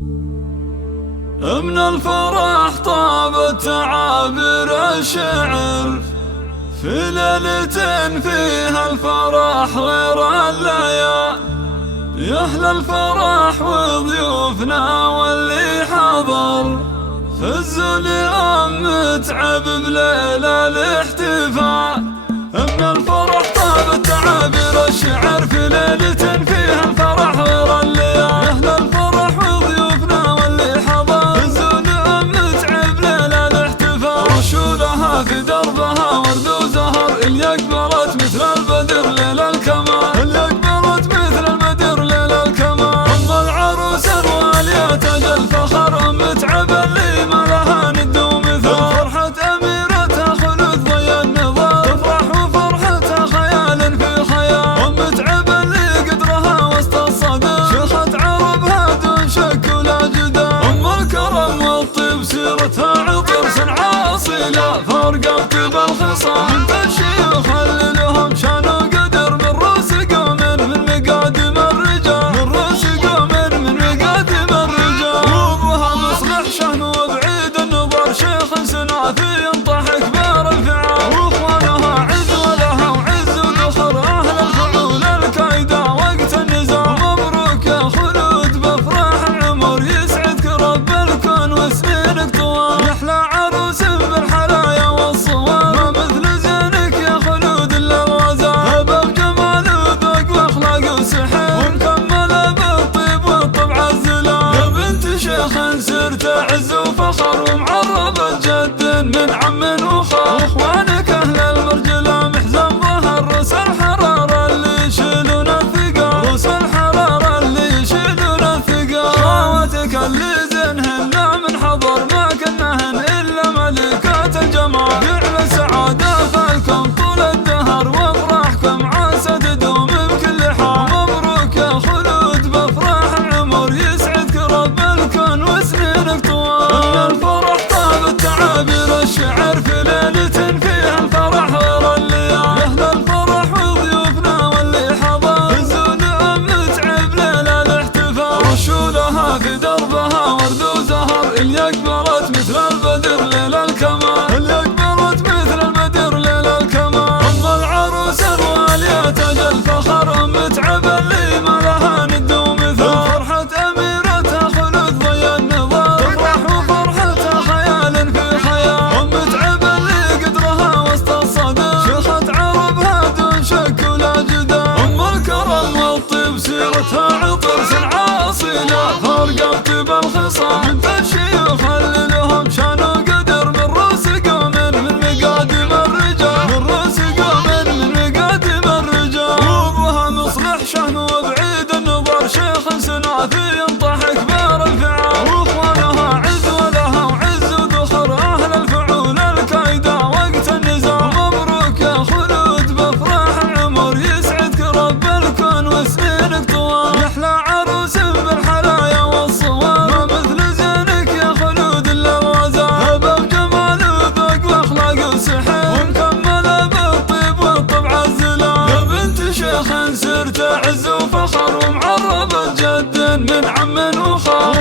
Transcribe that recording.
من الفرح طابت تعابير الشعر في ليلة فيها الفرح غير الليالي. يا أهل الفرح وضيوفنا واللي حضر فزوا اليوم متعب بليلة الاحتفال. من الفرح طابت تعابير الشعر في ليلة فيها الفرح غير الليالي. يا أهل الفرح وضيوفنا واللي حضر فزوا اليوم متعب ليلة الاحتفال. رشولها في دربها ورد وزهر اللي أقبلت مثل البدر ليل الكمال. اللي أقبلت مثل البدر ليل الكمال. أم العروس الوالية تاج الفخر متعب اللي ما لها ند ومثال. فرحة أميرتها خلود ضي النظام تفرح وفرحتها خيال في خيال. متعب اللي قدرها وسط الصدر شيخة عربها دون شك ولا جدال. أم الكرم والطيب سيرتها عطر صنعاء أصيلة فرقة طيب الخصام. انت الشيوخ اللي لهم شان وقدر من رؤوس قوم من مقادم الرجال. من رؤوس قوم من مقادم الرجال. وابوها مصلح شهن وبعيد النظر شيخ سنافي ينطح كبار الفعال. واخوانها عز ولها وعز وذخر اهل الفعول الكايدة وقت النزال. مبروك يا خلود بافراح العمر يسعدك رب الكون وسنينك طوال. يحلى عروس بالحلايا والصوار ما مثل زينك يا خلود الا الغزال. هبه بجمال وذوق واخلاق وسحر ومكمله بالطيب والطبع الزلال. يا بنت شيخ سرت عز وفخر ومعربة جد من عم وخال. واخوانك اهل المرجله محزن ظهر روس الحراره اللي يشيلون الثقال. روس الحراره اللي يشيلون الثقال. خواتك اللي زينهن من حضر ما كنهن الا ملكات الجمال. يعلى سعاده فالكم طول الدهر وافراحكم عاسى تدوم بكل حال. مبروك يا خلود بافراح العمر يسعدك رب الكون وسنينك طوال. من الفرح طابت تعابير الشعر في ليلة فيها الفرح غير الليالي. يا أهل الفرح وضيوفنا واللي حضر فزوا اليوم متعب ليلة الاحتفال. رشولها في دربها ورد وزهر اللي أقبلت مثل البدر ليل الكمال. اللي أقبلت مثل البدر ليل الكمال. أم العروس الوالية تاج الفخر متعب اللي ما لها ند ومثال. فرحة أميرتها خلود ضي النظام تفرح وفرحتها خيال في خيال. متعب اللي قدرها وسط الصدر شيخة عربها دون شك ولا جدال. أم الكرم والطيب سيرتها عطر صنعاء أصيلة فرقة طيب الخصام. انت الشيوخ اللي لهم شان وقدر من رؤوس قوم من مقادم الرجال. من رؤوس قوم من مقادم الرجال. وابوها مصلح شهن وبعيد النظر شيخ سنافي ينطح كبار الفعال. واخوانها عز ولها وعز وذخر اهل الفعول الكايدة وقت النزال. مبروك يا خلود بافراح العمر يسعدك رب الكون وسنينك طوال. يحلى عروس بالحلايا والصوار ما مثل زينك يا خلود الا الغزال. هبه بجمال وذوق واخلاق وسحر ومكمله بالطيب والطبع الزلال. يا بنت شيخ سرت عز وفخر ومعربة جد من عم وخال.